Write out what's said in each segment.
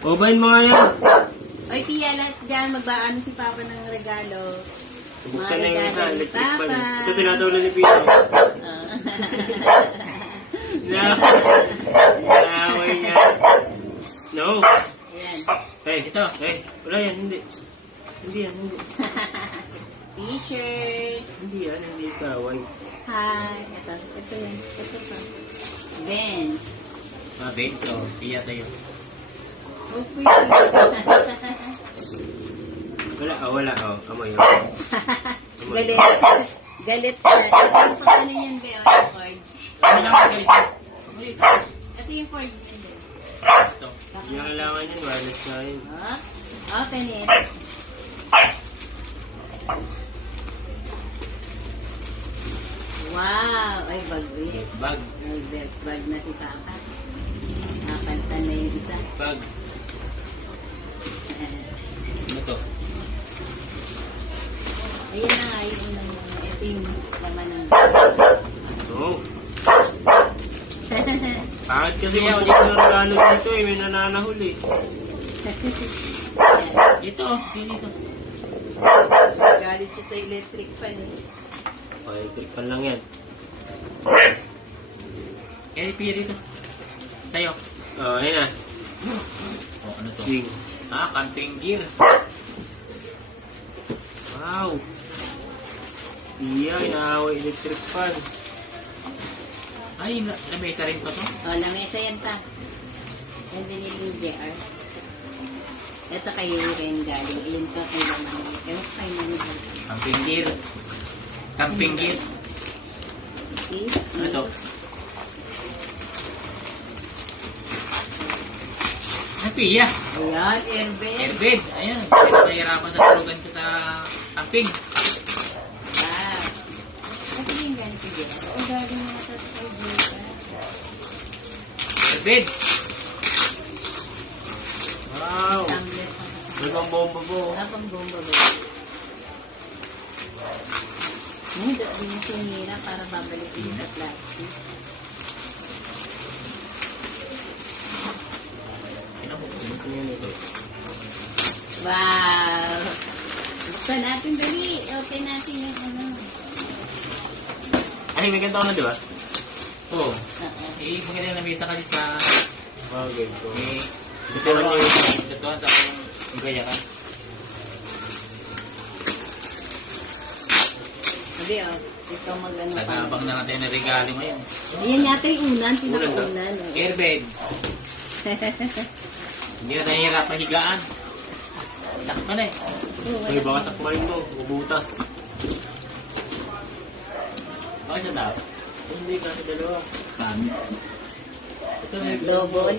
Obayin mo nga yan. Oy, Pia, lahat dyan. Magbaano si Papa ng regalo. Buksan na yung isa, regalo ni electric fan. Papa. Ito pinatawala ni Pito. Naaway niya. No. Ayan. Hey, ito. Hey, wala yan, hindi. Hindi yan, hindi. T-shirt. Hindi yan, hindi kaway. Hi. Ito yan. Ito pa. Ben. Mabe, so, iya sa'yo. Oh, pretty. Wala, kamay. Galit. Galit siya. Ito yung ano yan, Beo, yung cord. Ano lang ang galit? Ito yung cord yan, Beo. Ito. Hindi na kailangan yan, wireless na yun. Open it. Wow! Ay, bag rin. Bag. May belt bag na si Papa. Nakakanta na yung isa. Bag. Ano to? Ayan na nga yung unang muna. Ito yung laman ng... Oo. Bakit kasi maliit na regalo dito eh, may nananahuli. Ito, sino ito? Galit siya sa electric fan eh. Electric fan lang yan. Kaya piya dito. Sa'yo. Ayun na. Oh, ano to? Swing. Camping gear. Wow. Iya, inaaway electric fan. Ay, lamesa rin pa to. O, lamesa yan pa. Yan binili yung JR. Ito kayo rin galing. Iyon pa kay laman. Ewan ko kayo naman. Camping gear. Camping gear. See? Ano to? Ano piya? Ayan, airbag. Airbed. Ayan. Pero nahihirapan sa tulugan ko sa camping. Wow. Ito yung galing ko JR. O, galing mo na sa JR. Airbed. Wow. Tumbler pa. May pang bomba po. Wala pang bomba ba? Hindi mo sinira para babalik yung sa plastic. Ano yun ito? Wow! Buksan natin dali. Open natin yung ano. Ay, may ganito na, di ba? Oo. Oo. Eh, maganda yung lamesa kasi sa... Wow, ganito. Eh, Tutuan niyo yun. Tutuan sa kung gaya ka. Sabi ikaw mag-ano pa. Nag-aabang na natin na regalo ngayon. Ayan yata yung unan, pinaka-unan. Airbed. Hindi na nahihirap higaan. Takot ka na eh. May baka sakmain mo, ubutas. Bakit siya dapat? Hindi, kasi dalawa. Kami. Ito may Double.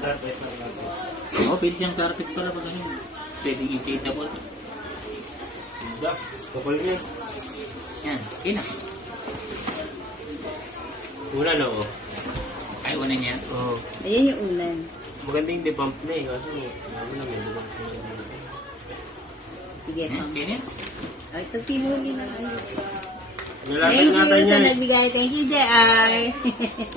carpet. Oo, pwede siyang carpet pala pag ganyan. Pwedeng inflatable. Diba? Kapal niya. Yan, ina. Una na, oh. Ay, una niya. Oo. Ayan yung unan. Maganda yung debump na eh. Kasi, alam mo na, may debump na yun. Sige, pang. Kaya niya? Ay, ito pinuli na. Nalatan Thank natin you yan sa eh. nagbigay. Thank you, JR.